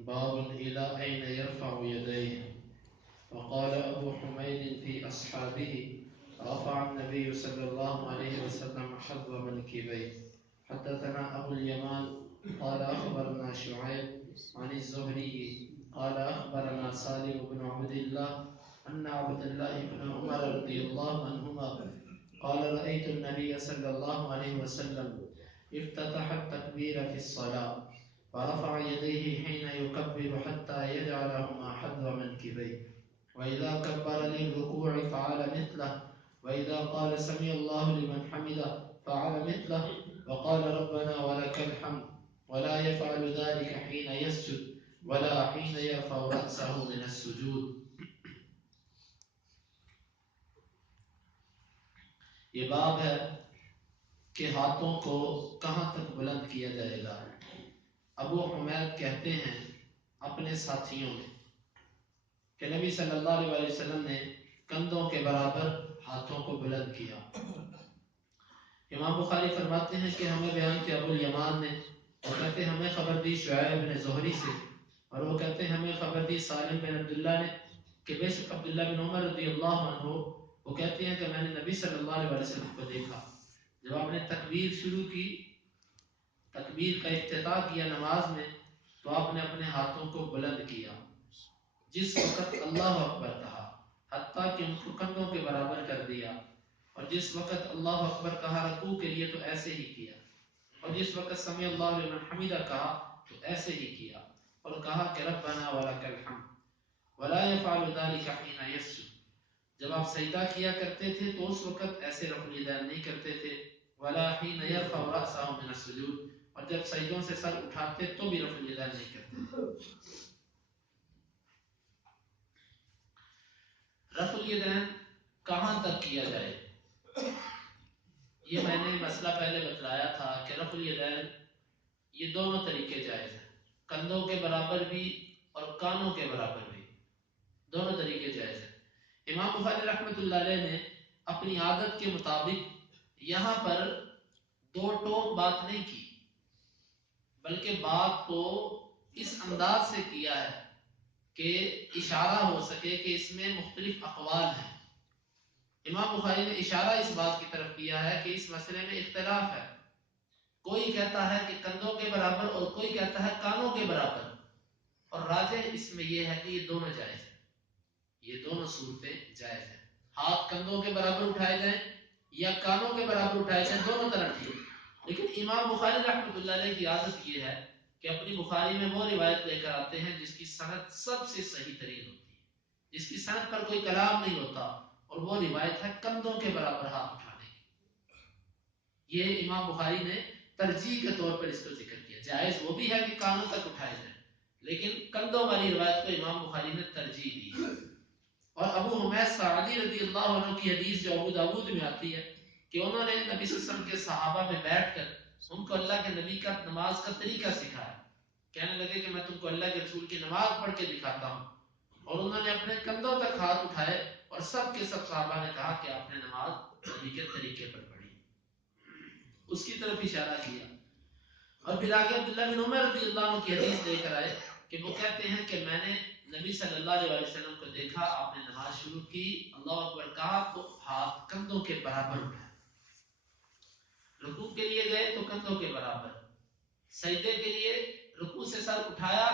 باب إلى أين يرفع يديه. وقال أبو حميد في أصحابه: رفع النبي صلى الله عليه وسلم حذو منكبيه. حدثنا أبو اليمان قال أخبرنا شعيب عن الزهري قال أخبرنا سالم بن عبد الله أن عبد الله بن عمر رضي الله عنهما قال: رأيت النبي صلى الله عليه وسلم افتتح التكبير في الصلاة فرفع يديه حين يكبر حتى يجعلهما حذو منكبيه، وإذا كبر للركوع فعل مثله، وإذا قال سمع الله لمن حمده فعل مثله، وقال ربنا ولك الحمد، ولا يفعل ذلك حين يسجد ولا حين يرفع رأسه من السجود. یہ باب ہے کہ ہاتھوں کو کہاں تک بلند کیا جائے گا. ابو حمید کہتے ہیں اپنے ساتھیوں میں کہ نبی صلی اللہ علیہ وسلم نے کندھوں کے برابر ہاتھوں کو بلند کیا. امام بخاری فرماتے ہیں کہ ہمیں بیان کیا ابو الیمان نے، وہ کہتے ہیں ہمیں خبر دی شعیب بن زہری سے، اور وہ کہتے ہیں ہمیں خبر دی سالم بن عبداللہ نے کہ بے شک عبداللہ بن عمر رضی اللہ عنہ وہ کہتے ہیں کہ میں نے نبی صلی اللہ علیہ وسلم کو دیکھا جب آپ نے تکبیر شروع کی، تکبیر کا افتتاح کیا نماز میں، تو آپ نے اپنے ہاتھوں کو بلند کیا جس وقت اللہ اکبر کہا، حتیٰ کہ ان کو کندھوں کے برابر کر دیا، اور جس وقت اللہ اکبر کہا رکوع کے لیے تو ایسے ہی کیا، اور جس وقت سمع اللہ لمن حمدہ کہا تو ایسے ہی کیا، اور کہا کہ ربنا ولک الحمد ولا يفعل ذلك حين يسجد. جب آپ سجدہ کیا کرتے تھے تو اس وقت ایسے رفع الیدین نہیں کرتے تھے، ولا حين يرفع رأسه من السجود، اور جب سجدوں سے سر اٹھاتے تو بھی رفع الیدین نہیں کرتے تھے. رفع الیدین کہاں تک کیا جائے؟ یہ میں نے مسئلہ پہلے بتلایا تھا کہ رفع الیدین یہ دونوں طریقے جائز ہیں، کندھوں کے برابر بھی اور کانوں کے برابر بھی، دونوں طریقے جائز ہیں. امام بخاری رحمۃ اللہ علیہ نے اپنی عادت کے مطابق یہاں پر دو ٹوک بات نہیں کی، بلکہ بات کو اس انداز سے کیا ہے کہ اشارہ ہو سکے کہ اس میں مختلف اقوال ہیں. امام بخاری نے اشارہ اس بات کی طرف کیا ہے کہ اس مسئلے میں اختلاف ہے، کوئی کہتا ہے کہ کندھوں کے برابر اور کوئی کہتا ہے کانوں کے برابر، اور راجح اس میں یہ ہے کہ یہ دونوں جائز ہیں، یہ دونوں صورتیں جائز ہیں. ہاتھ کندھوں کے برابر اٹھائے جائیں یا کانوں کے برابر اٹھائے جائیں، دونوں طرح ٹھیک. لیکن امام بخاری رحمۃ اللہ علیہ کی عادت یہ ہے کہ اپنی بخاری میں وہ روایت لے کر آتے ہیں جس کی سند سب سے صحیح ترین ہوتی ہے، جس کی سند پر کوئی کلام نہیں ہوتا، اور وہ روایت ہے کندھوں کے برابر ہاتھ اٹھانے کی. یہ امام بخاری نے ترجیح کے طور پر اس کو ذکر کیا. جائز وہ بھی ہے کہ کانوں تک اٹھائے جائیں، لیکن کندھوں والی روایت کو امام بخاری نے ترجیح دی ہے. اور ابو حمید ساعدی رضی اللہ عنہ کی حدیث جو ابو داود میں آتی ہے کہ انہوں نے نبی صلی اللہ علیہ وسلم کے صحابہ میں بیٹھ کر ان کو اللہ کے نبی کا نماز کا طریقہ سکھایا، کہنے لگے کہ میں تم کو اللہ کے رسول کی نماز پڑھ کے دکھاتا ہوں، اور انہوں نے اپنے کندھوں تک ہاتھ اٹھائے، اور سب کے سب صحابہ نے کہا کہ آپ نے نماز نبی کے طریقے پر پڑھی، اس کی طرف اشارہ کیا. اور پھر آگے عبداللہ بن عمر رضی اللہ عنہ کی حدیث لے کر آئے کہ وہ کہتے ہیں کہ میں نے نبی صلی اللہ علیہ وسلم کو دیکھا، آپ نے نماز شروع کی، اللہ اکبر کہا تو ہاتھ کندھوں کے برابر اٹھائے، رکوع کے لیے گئے تو کندھوں کے برابر، سجدے کے لیے رکوع سے سر اٹھایا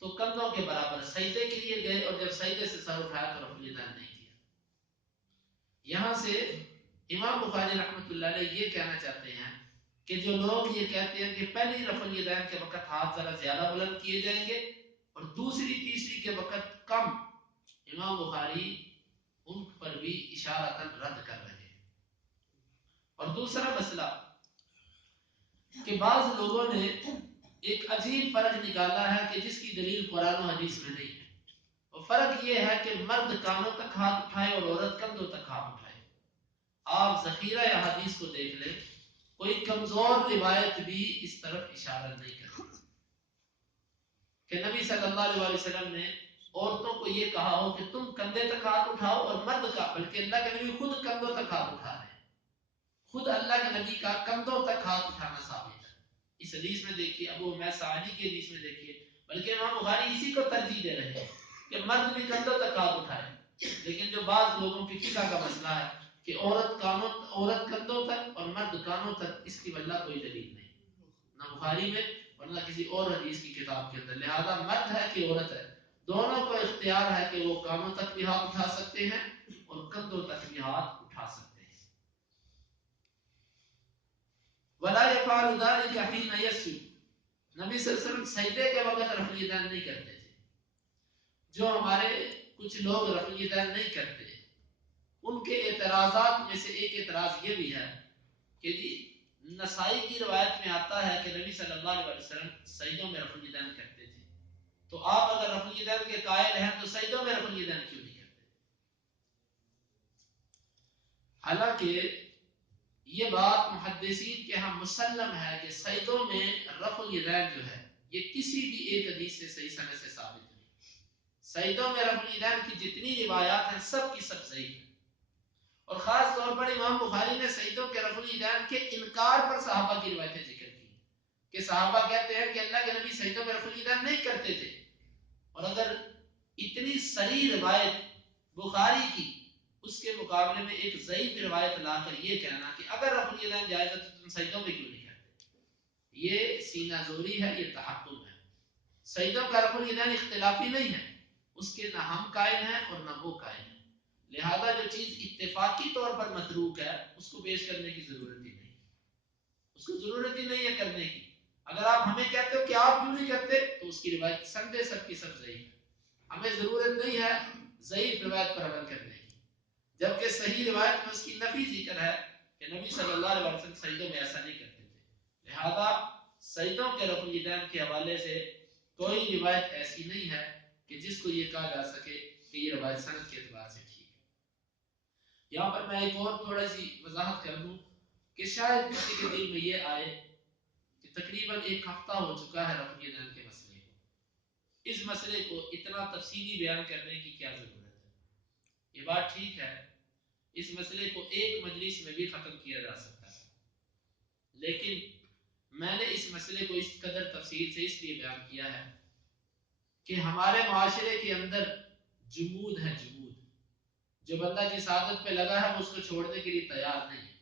تو کندھوں کے برابر، سجدے کے لیے گئے اور جب سجدے سے سر اٹھایا تو رفع الیدین نہیں کیا. یہاں سے امام بخاری رحمۃ اللہ علیہ یہ کہنا چاہتے ہیں کہ جو لوگ یہ کہتے ہیں کہ پہلی رفع الیدین کے وقت ہاتھ ذرا زیادہ بلند کیے جائیں گے اور دوسری تیسری کے وقت کم، امام بخاری ان پر بھی اشارتاً رد کر رہے ہیں. اور دوسرا مسئلہ کہ بعض لوگوں نے ایک عجیب فرق نکالا ہے کہ جس کی دلیل قرآن و حدیث میں نہیں ہے. اور فرق یہ ہے کہ مرد کانوں تک ہاتھ اٹھائے اور عورت کندھوں تک ہاتھ اٹھائے. آپ ذخیرہ حدیث کو دیکھ لیں، کوئی کمزور روایت بھی اس طرف اشارہ نہیں کرتی کہ نبی صلی اللہ علیہ وسلم نے عورتوں کو یہ کہا ہو کہ تم کندھے تک ہاتھ اٹھاؤ، اور مرد کا، بلکہ اللہ کے نبی خود کندھوں تک ہاتھ اٹھا رہے ہیں، خود اللہ کے نبی کا کندھوں تک ہاتھ اٹھانا ثابت ہے. اس حدیث میں دیکھیے، ابو حمید ساعدی کی حدیث میں دیکھیے، بلکہ امام بخاری اسی کو ترجیح دے رہے ہیں کہ مرد بھی کندھوں تک ہاتھ اٹھائے. لیکن جو بعض لوگوں کی فقہ کا مسئلہ ہے کہ عورت کندھوں تک اور مرد کانوں تک، اس کی واللہ کوئی دلیل نہیں، نہ بخاری میں ورنہ کسی اور حدیث کی کتاب کے اندر. لہذا مرد ہے کہ عورت ہے، دونوں کو اختیار ہے کہ وہ کانوں تک بھی ہاتھ اٹھا سکتے ہیں اور کندھوں تک بھی ہاتھ اٹھا سکتے ہیں. وَلَا يَفْعَلُ ذَلِكَ حِينَ يَسْجُدُ. نبی صلی اللہ علیہ وسلم سجدے کے وقت رفع الیدین نہیں کرتے تھے. جو ہمارے کچھ لوگ رفع الیدین نہیں کرتے، ان کے اعتراضات میں سے ایک اعتراض یہ بھی ہے کہ جی نسائی کی روایت میں آتا ہے کہ نبی صلی اللہ علیہ وسلم سجدوں میں رفع الیدین کرتے تھے، تو آپ اگر رفع الیدین کے قائل ہیں تو سجدوں میں رفع الیدین کیوں نہیں کرتے؟ حالانکہ یہ بات محدثین کے ہاں مسلم ہے کہ سجدوں میں رفع الیدین جو ہے یہ کسی بھی ایک حدیث سے صحیح سند سے ثابت نہیں. سجدوں میں رفع الیدین کی جتنی روایات ہیں سب کی سب صحیح ہیں، اور خاص طور پر امام بخاری نے سجدوں کے رفع الیدین کے انکار پر صحابہ کی روایتیں ذکر کی کہ صحابہ کہتے ہیں کہ اللہ کے نبی سجدوں میں رفع الیدین نہیں کرتے تھے. اور اگر اتنی صریح روایت بخاری کی، اس کے مقابلے میں ایک ضعیف روایت لا کر یہ کہنا کہ اگر رفع الیدین جائز ہے تو تم سجدوں میں کیوں نہیں کرتے، یہ سینہ زوری ہے، یہ تحکم ہے. سجدوں کا رفع الیدین اختلافی نہیں ہے، اس کے نہ ہم قائل ہیں اور نہ وہ قائل ہیں. لہذا جو چیز اتفاقی طور پر متروک ہے اس کو پیش کرنے کی ضرورت ہی نہیں، اس کو ضرورت ہی نہیں ہے کرنے کی. اگر آپ ہمیں کہتے ہو کہ آپ کیوں نہیں کرتے تو اس کی روایت سندے سب کی سب ضعیف ہے، ہمیں ضرورت نہیں ہے ضعیف روایت پر عمل کرنے کی، جبکہ صحیح روایت میں اس کی نفی ذکر ہے کہ نبی صلی اللہ علیہ وسلم سجدوں میں ایسا نہیں کرتے تھے. لہذا سجدوں کے رفع الیدین کے حوالے سے کوئی روایت ایسی نہیں ہے کہ جس کو یہ کہا جا سکے کہ یہ روایت سند کے اعتبار سے ٹھیک ہے. یہاں پر میں ایک اور تھوڑا سی وضاحت کر دوں کہ شاید کسی کے دل میں یہ آئے کہ تقریباً ایک ہفتہ ہو چکا ہے رفع الیدین کے مسئلے کو، اس مسئلے کو اتنا تفصیلی بیان کرنے کی کیا ضرورت ہے؟ یہ بات ٹھیک ہے، اس مسئلے کو ایک مجلس میں بھی ختم کیا جا سکتا ہے، لیکن میں نے اس مسئلے کو اس قدر تفصیل سے اس لیے بیان کیا ہے کہ ہمارے معاشرے کے اندر جمود ہے، جمود. جو بندہ جس عادت پہ لگا ہے وہ اس کو چھوڑنے کے لیے تیار نہیں ہے.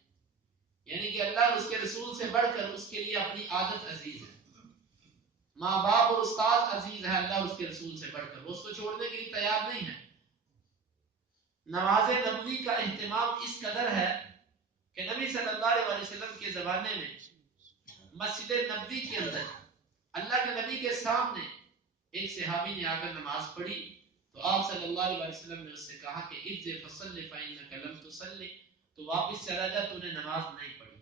یعنی کہ اللہ اور اس کے رسول سے بڑھ کر اس کے لیے اپنی عادت عزیز ہے، ماں باپ اور استاد عزیز ہے، اللہ اور اس کے رسول سے بڑھ کر وہ اس کو چھوڑنے کے لیے تیار نہیں ہے. نماز نبوی کا اہتمام اس قدر ہے کہ نبی صلی اللہ علیہ وسلم کے زمانے میں مسجد نبوی کے اندر اللہ کے نبی کے سامنے ایک صحابی نے آ کر نماز پڑھی تو آپ صلی اللہ علیہ وسلم نے اس سے کہا کہ ارجع فصلی فإنک لم تصلی، تو واپس چلا جا، تو نے نماز نہیں پڑھی.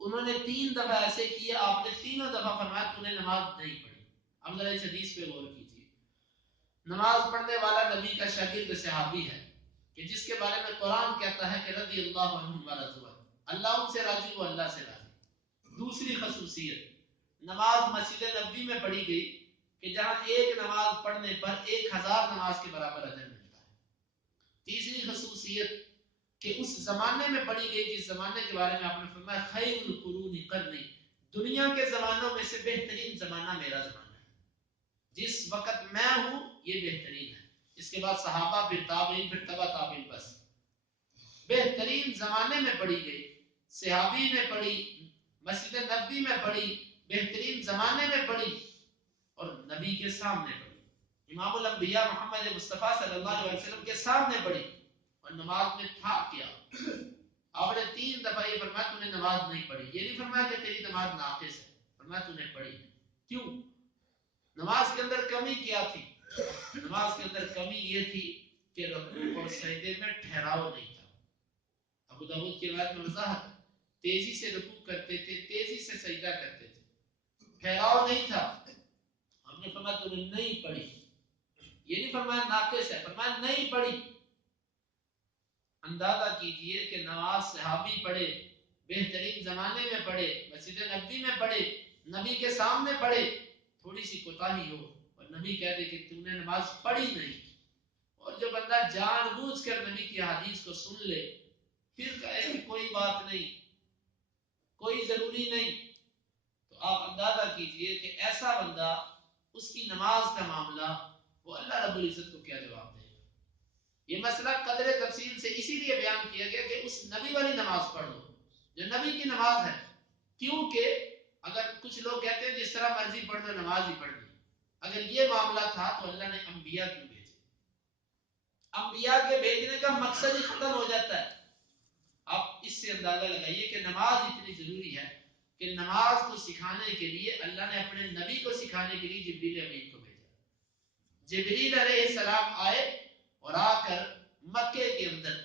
انہوں نے 3 دفعہ ایسے کیا، آپ نے تینوں دفعہ فرمایا تو نے نماز نہیں پڑھی. اب ذرا اس حدیث پہ غور کیجیے. نماز پڑھنے والا نبی کا شاگرد صحابی ہے کہ جس کے بارے میں قرآن کہتا ہے کہ رضی اللہ عنہم ورضوا، اللہ ان سے راضی وہ اللہ سے راضی. دوسری خصوصیت، نماز مسجد نبوی میں پڑھی گئی کہ جہاں ایک نماز پڑھنے پر 1000 نماز کے برابر اجر ملتا ہے. تیسری خصوصیت کہ اس زمانے میں پڑھی گئی جس زمانے کے بارے میں آپ نے فرمایا خیر القرون قرنی، دنیا کے زمانوں میں سے بہترین زمانہ میرا زمانہ ہے، جس وقت میں ہوں یہ بہترین ہے. اس کے بعد صحابہ، پھر تابعین، پھر تبع تابعین. بس بہترین زمانے میں پڑھی گئی، صحابی نے پڑھی، مسجد نبوی میں پڑھی، بہترین زمانے میں پڑھی اور نبی کے سامنے پڑھی، امام الانبیاء محمد مصطفیٰ صلی اللہ علیہ وسلم کے سامنے پڑھی. اور نماز میں تھا کیا؟ آپ نے 3 دفعہ یہ فرمایا تو نے نماز نہیں پڑھی. یہ نہیں فرمایا کہ تیری نماز ناقص ہے، فرمایا تو نے پڑھی. کیوں؟ نماز کے اندر کمی کیا تھی؟ نماز کے اندر کمی یہ تھی کہ رکوع اور سجدے میں ٹھہراؤ نہیں تھا. ابو داؤد کی روایت میں وضاحت، تیزی سے رکوع کرتے تھے، تیزی سے سجدہ کرتے تھے، ٹھہراؤ نہیں تھا. ہم نے فرمایا تو نے نہیں پڑھی. یہ نہیں فرمایا ناقص ہے، فرمایا نہیں پڑھی. اندازہ کیجئے کہ نماز صحابی پڑھے، بہترین زمانے میں پڑھے، مسجد نبوی میں پڑھے، نبی کے سامنے پڑھے، تھوڑی سی کوتاہی ہو اور نبی کہتے کہ تم نے نماز پڑھی نہیں. اور جو بندہ جان بوجھ کر نبی کی حدیث کو سن لے پھر کہے کہ کوئی بات نہیں، کوئی ضروری نہیں، تو تو آپ اندازہ کیجئے کہ ایسا بندہ اس کی نماز کا معاملہ وہ اللہ رب العزت کو کیا جواب دے گا. یہ مسئلہ قدر تفصیل سے اسی لیے بیان کیا گیا کہ اس نبی والی نماز پڑھ لو جو نبی کی نماز ہے. کیونکہ اگر کچھ لوگ کہتے ہیں جس طرح مرضی پڑھ لو نماز ہی پڑھ لی، اگر یہ معاملہ تھا تو اللہ نے انبیاء کیوں بھیجے؟ انبیاء کے بھیجنے کا مقصد ہی ختم ہو جاتا ہے. آپ اس سے اندازہ لگائیے کہ نماز اتنی ضروری ہے کہ نماز کو سکھانے کے لیے اللہ نے اپنے نبی کو سکھانے کے لیے جبریل امین کو بھیجا. جبریل علیہ السلام آئے اور آ کر مکے کے اندر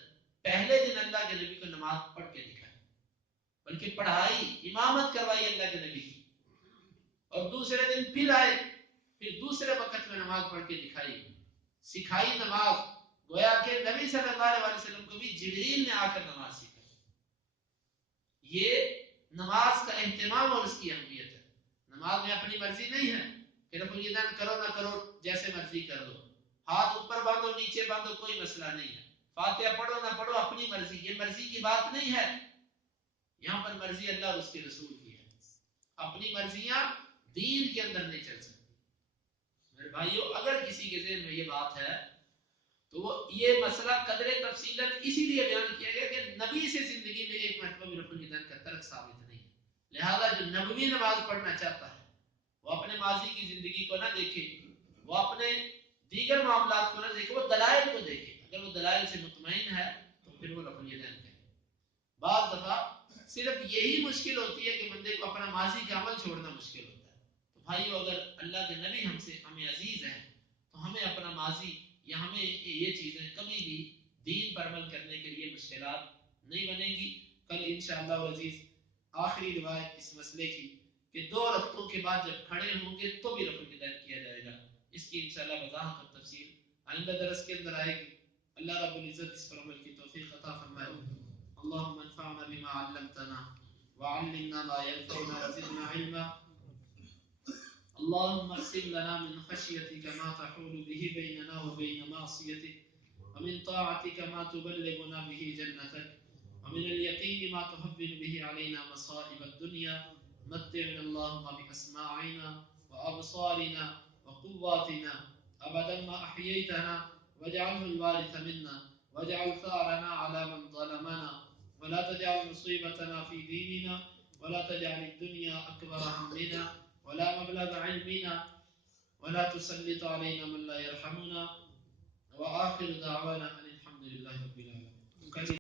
پہلے دن اللہ کے نبی کو نماز پڑھ کے دکھائی، بلکہ پڑھائی امامت کروائی اللہ کے نبی کی، اور دوسرے دن پھر آئے، پھر دوسرے وقت میں نماز پڑھ کے دکھائی، سکھائی نماز. گویا کہ نبی صلی اللہ علیہ وسلم کو بھی جبریل نے آ کر نماز سکھائی. یہ نماز کا اہتمام اور اس کی اہمیت ہے. نماز میں اپنی مرضی نہیں ہے کہ رفع الیدین کرو نہ کرو جیسے مرضی کر لو، ہاتھ اوپر باندھو نیچے باندھو کوئی مسئلہ نہیں ہے، فاتحہ پڑھو نہ پڑھو اپنی مرضی. یہ مرضی کی بات نہیں ہے، یہاں پر مرضی اللہ اور اس کے رسول کی ہے. اپنی مرضیاں دین کے اندر نہیں چل سکتی. میرے بھائیو اگر کسی کے ذہن میں یہ بات ہے تو وہ یہ مسئلہ قدر تفصیلاً اسی لیے بیان کیا گیا کہ نبی سے زندگی میں ایک مرتبہ بھی رفع الیدین کا ترک ثابت نہیں ہے. لہذا جو نبوی نماز پڑھنا چاہتا ہے وہ اپنے ماضی کی زندگی کو نہ دیکھے، وہ اپنے دیگر معاملات کو نہ دیکھے، وہ دلائل کو دیکھے. اگر وہ دلائل سے مطمئن ہے تو پھر وہ رفع الیدین کرے. بعض دفعہ صرف یہی مشکل ہوتی ہے کہ بندے کو اپنا ماضی کا عمل چھوڑنا مشکل ہوتا ہے. تو بھائیو اگر اللہ کے نبی ہمیں عزیز ہیں تو ہمیں اپنا ماضی یا ہمیں یہ چیزیں کبھی بھی دین پر عمل کرنے کے لیے مشکلات نہیں بنے گی. کل انشاءاللہ عزیز آخری روایت اس مسئلے کی کہ 2 رکعتوں کے بعد جب کھڑے ہوں گے تو بھی رفع الیدین کیا جائے گا، اس کی انشاءاللہ وضاحت اور تفصیل آئندہ درس کے اندر آئے گی. اللہ رب العزت اس پر عمل کی توفیق عطا فرمائے. اللهم انفعنا بما علمتنا وعلمنا ما ينفعنا وزدنا علما. اللهم اقسم لنا من خشيتك ما تحول به بيننا وبين معصيتك، ومن طاعتك ما تبلغنا به جنتك، ومن اليقين ما تهون به علينا مصائب الدنيا. متعنا اللهم بأسماعنا وأبصارنا وقواتنا أبدا ما أحييتنا، واجعله الوارث منا، واجعل ثارنا على من ظلمنا، ولا تجعل مصيبتنا في ديننا، ولا تجعل الدنيا أكبر همنا ولا مبلغ علمنا، ولا تسلط علينا من لا يرحمنا. وآخر دعوانا أن الحمد لله رب العالمين.